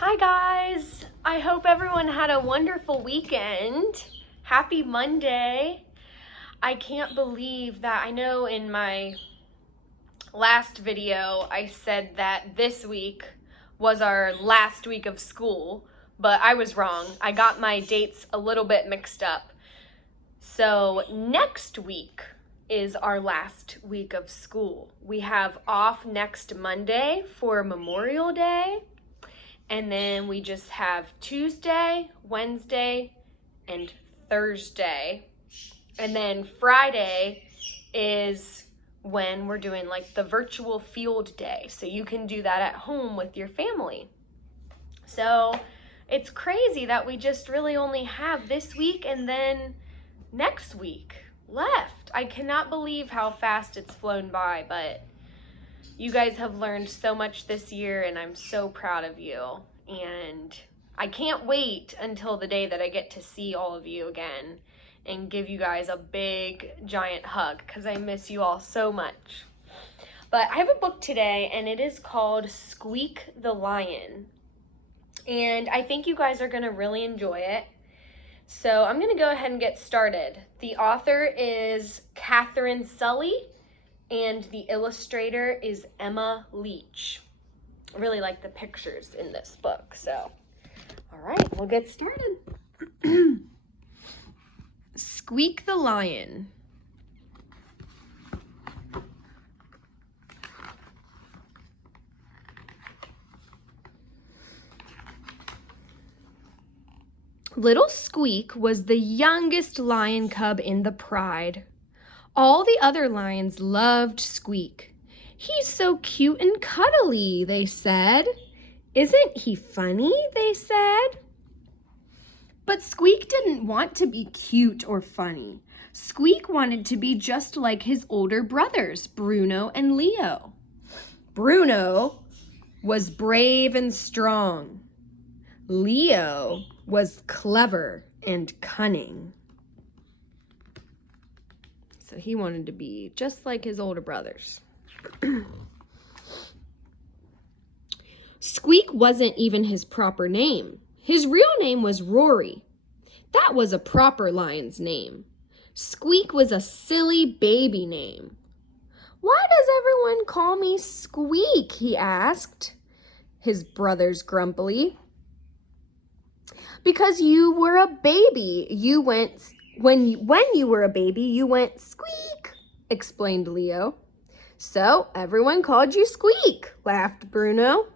Hi guys, I hope everyone had a wonderful weekend. Happy Monday. I can't believe that I know in my last video I said that this week was our last week of school, but I was wrong. I got my dates a little bit mixed up. So next week is our last week of school. We have off next Monday for Memorial Day. And then we just have Tuesday, Wednesday, and Thursday. And then Friday is when we're doing like the virtual field day. So you can do that at home with your family. So it's crazy that we just really only have this week and then next week left. I cannot believe how fast it's flown by, but you guys have learned so much this year and I'm so proud of you. And I can't wait until the day that I get to see all of you again and give you guys a big giant hug because I miss you all so much. But I have a book today and it is called Squeak the Lion. And I think you guys are gonna really enjoy it. So I'm gonna go ahead and get started. The author is Catherine Sully, and the illustrator is Emma Leach. I really like the pictures in this book, so. All right, we'll get started. Squeak the Lion. Little Squeak was the youngest lion cub in the pride. All the other lions loved Squeak. "He's so cute and cuddly," they said. "Isn't he funny?" they said. But Squeak didn't want to be cute or funny. Squeak wanted to be just like his older brothers, Bruno and Leo. Bruno was brave and strong. Leo was clever and cunning. So he wanted to be just like his older brothers. Squeak wasn't even his proper name. His real name was Rory. That was a proper lion's name. Squeak was a silly baby name. "Why does everyone call me Squeak?" he asked his brothers grumpily. "Because you were a baby. When you were a baby, you went squeak," explained Leo. "So everyone called you Squeak," laughed Bruno.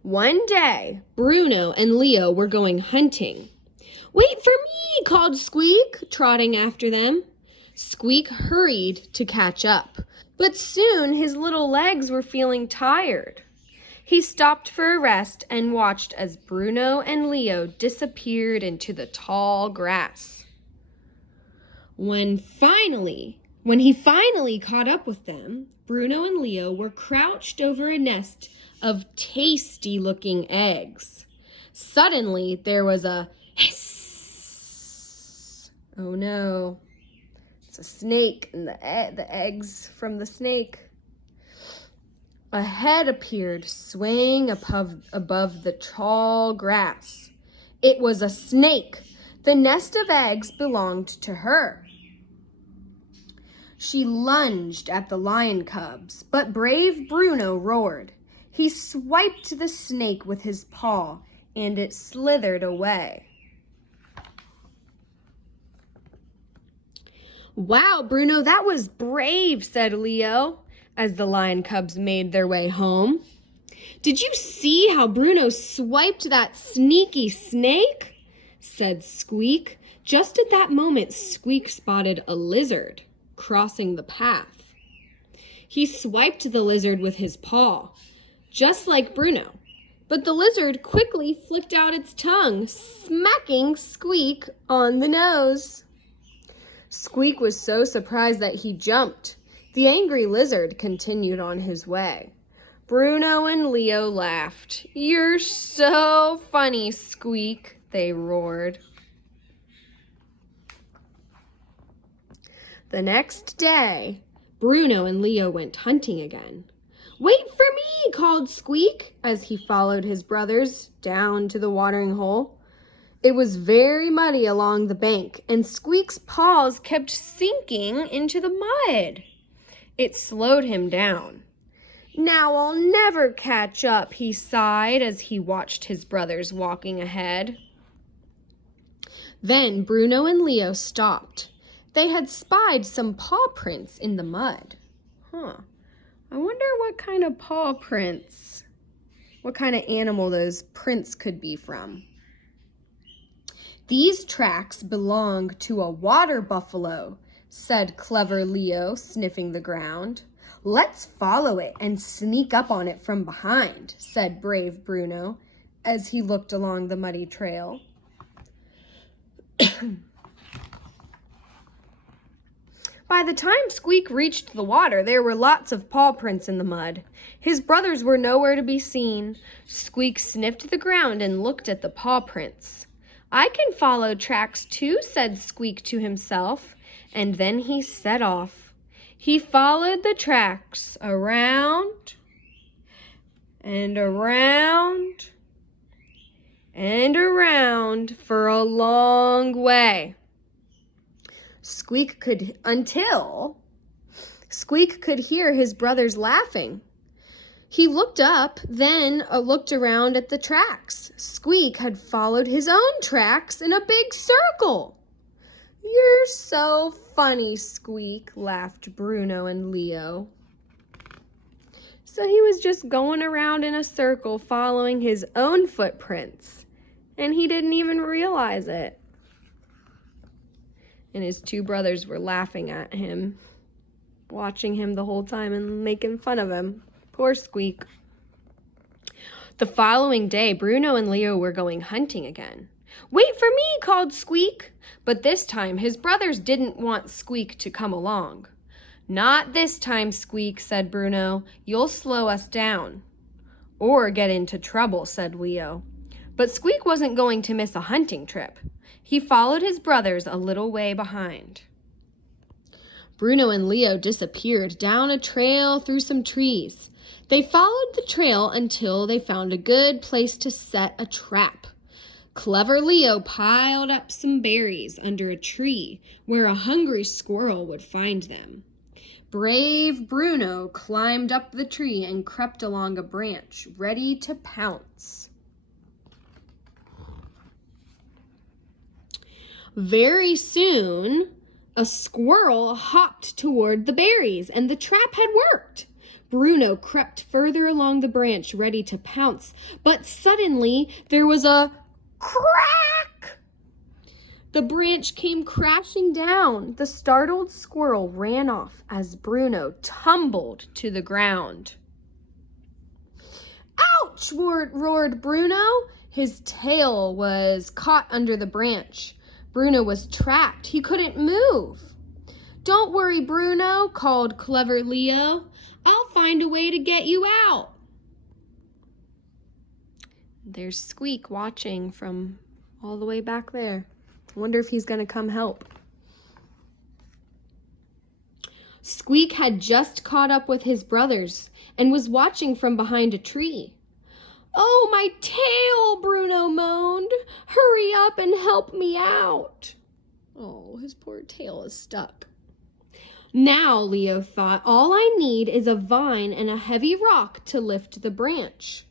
One day, Bruno and Leo were going hunting. "Wait for me," called Squeak, trotting after them. Squeak hurried to catch up, but soon his little legs were feeling tired. He stopped for a rest and watched as Bruno and Leo disappeared into the tall grass. When he finally caught up with them, Bruno and Leo were crouched over a nest of tasty-looking eggs. Suddenly, there was a hiss. Oh no, it's a snake and the eggs from the snake. A head appeared, swaying above the tall grass. It was a snake. The nest of eggs belonged to her. She lunged at the lion cubs, but brave Bruno roared. He swiped the snake with his paw, and it slithered away. "Wow, Bruno, that was brave," said Leo, as the lion cubs made their way home. "Did you see how Bruno swiped that sneaky snake?" said Squeak. Just at that moment, Squeak spotted a lizard crossing the path. He swiped the lizard with his paw, just like Bruno, but the lizard quickly flicked out its tongue, smacking Squeak on the nose. Squeak was so surprised that he jumped. The angry lizard continued on his way. Bruno and Leo laughed. "You're so funny, Squeak," they roared. The next day, Bruno and Leo went hunting again. "Wait for me," called Squeak as he followed his brothers down to the watering hole. It was very muddy along the bank, and Squeak's paws kept sinking into the mud. It slowed him down. "Now I'll never catch up," he sighed as he watched his brothers walking ahead. Then Bruno and Leo stopped. They had spied some paw prints in the mud. I wonder what kind of paw prints, what kind of animal those prints could be from. "These tracks belong to a water buffalo," said clever Leo, sniffing the ground. "Let's follow it and sneak up on it from behind," said brave Bruno as he looked along the muddy trail. By the time Squeak reached the water, there were lots of paw prints in the mud. His brothers were nowhere to be seen. Squeak sniffed the ground and looked at the paw prints. "I can follow tracks too," said Squeak to himself, and then he set off. He followed the tracks around and around and around for a long way. Squeak could hear his brothers laughing. He looked up, then looked around at the tracks. Squeak had followed his own tracks in a big circle. "You're so funny, Squeak," laughed Bruno and Leo. So he was just going around in a circle following his own footprints, and he didn't even realize it. And his two brothers were laughing at him, watching him the whole time and making fun of him. Poor Squeak. The following day, Bruno and Leo were going hunting again. "Wait for me," called Squeak. But this time, his brothers didn't want Squeak to come along. "Not this time, Squeak," said Bruno. "You'll slow us down." "Or get into trouble," said Leo. But Squeak wasn't going to miss a hunting trip. He followed his brothers a little way behind. Bruno and Leo disappeared down a trail through some trees. They followed the trail until they found a good place to set a trap. Clever Leo piled up some berries under a tree where a hungry squirrel would find them. Brave Bruno climbed up the tree and crept along a branch, ready to pounce. Very soon, a squirrel hopped toward the berries, and the trap had worked. Bruno crept further along the branch, ready to pounce, but suddenly there was a crack! The branch came crashing down. The startled squirrel ran off as Bruno tumbled to the ground. "Ouch!" roared Bruno. His tail was caught under the branch. Bruno was trapped. He couldn't move. "Don't worry, Bruno," called clever Leo. "I'll find a way to get you out." There's Squeak watching from all the way back there. I wonder if he's going to come help. Squeak had just caught up with his brothers and was watching from behind a tree. "Oh, my tail," Bruno moaned. "Hurry up and help me out." Oh, his poor tail is stuck. Now, Leo thought, all I need is a vine and a heavy rock to lift the branch.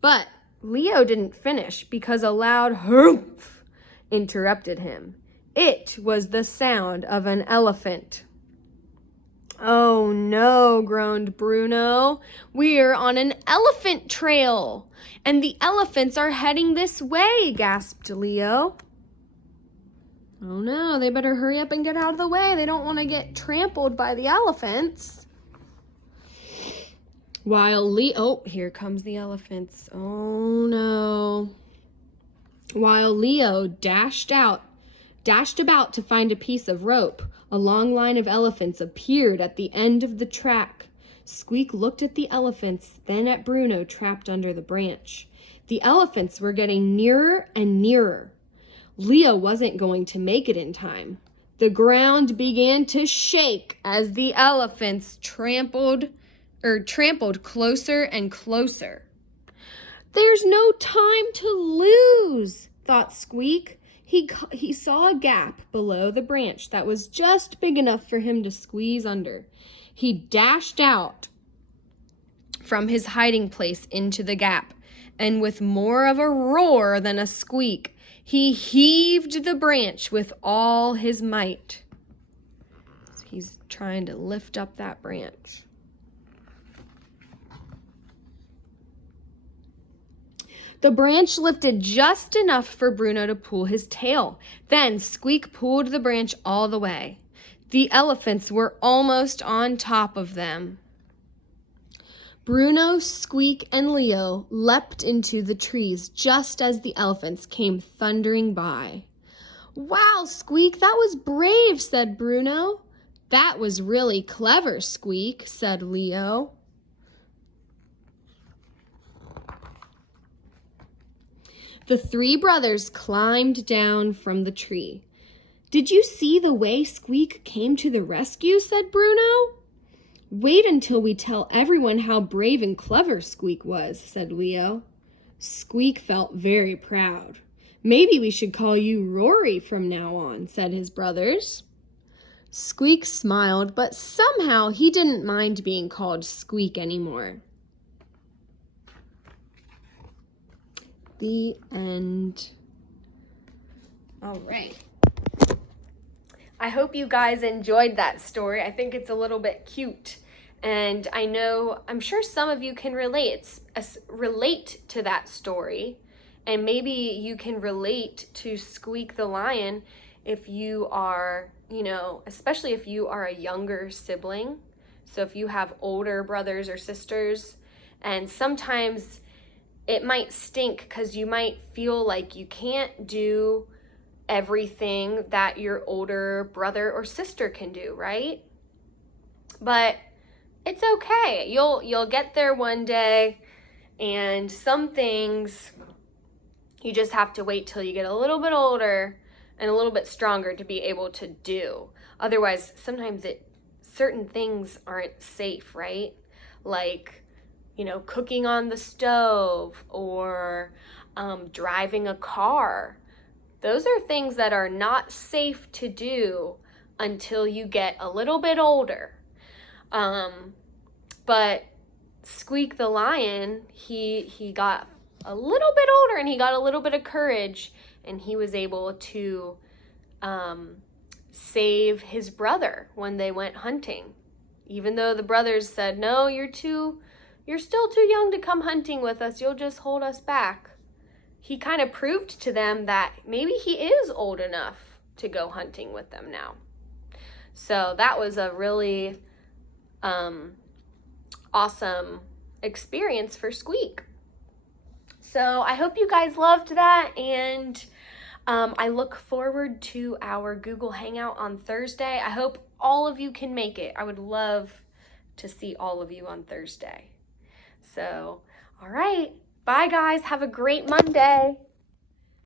But Leo didn't finish because a loud "Humph" interrupted him. It was the sound of an elephant. "Oh no," groaned Bruno. "We're on an elephant trail, and the elephants are heading this way," gasped Leo. "Oh no, they better hurry up and get out of the way. They don't want to get trampled by the elephants." Here comes the elephants. Oh no. While Leo dashed about to find a piece of rope, a long line of elephants appeared at the end of the track. Squeak looked at the elephants, then at Bruno trapped under the branch. The elephants were getting nearer and nearer. Leo wasn't going to make it in time. The ground began to shake as the elephants trampled closer and closer. There's no time to lose, thought Squeak. He saw a gap below the branch that was just big enough for him to squeeze under. He dashed out from his hiding place into the gap, and with more of a roar than a squeak, he heaved the branch with all his might. So he's trying to lift up that branch. The branch lifted just enough for Bruno to pull his tail. Then Squeak pulled the branch all the way. The elephants were almost on top of them. Bruno, Squeak, and Leo leapt into the trees just as the elephants came thundering by. "Wow, Squeak, that was brave," said Bruno. "That was really clever, Squeak," said Leo. The three brothers climbed down from the tree. "Did you see the way Squeak came to the rescue?" said Bruno. "Wait until we tell everyone how brave and clever Squeak was," said Leo. Squeak felt very proud. "Maybe we should call you Rory from now on," said his brothers. Squeak smiled, but somehow he didn't mind being called Squeak anymore. The end. All right. I hope you guys enjoyed that story. I think it's a little bit cute. And I'm sure some of you can relate to that story. And maybe you can relate to Squeak the Lion if you are, especially if you are a younger sibling. So if you have older brothers or sisters, and sometimes it might stink because you might feel like you can't do everything that your older brother or sister can do, right? But it's okay. You'll get there one day, and some things you just have to wait till you get a little bit older and a little bit stronger to be able to do. Otherwise, sometimes certain things aren't safe, right? Like, cooking on the stove or driving a car. Those are things that are not safe to do until you get a little bit older. But Squeak the Lion, he got a little bit older and he got a little bit of courage, and he was able to save his brother when they went hunting. Even though the brothers said, "No, you're still too young to come hunting with us. You'll just hold us back." He kind of proved to them that maybe he is old enough to go hunting with them now. So that was a really awesome experience for Squeak. So I hope you guys loved that, and I look forward to our Google Hangout on Thursday. I hope all of you can make it. I would love to see all of you on Thursday. So, all right. Bye, guys. Have a great Monday.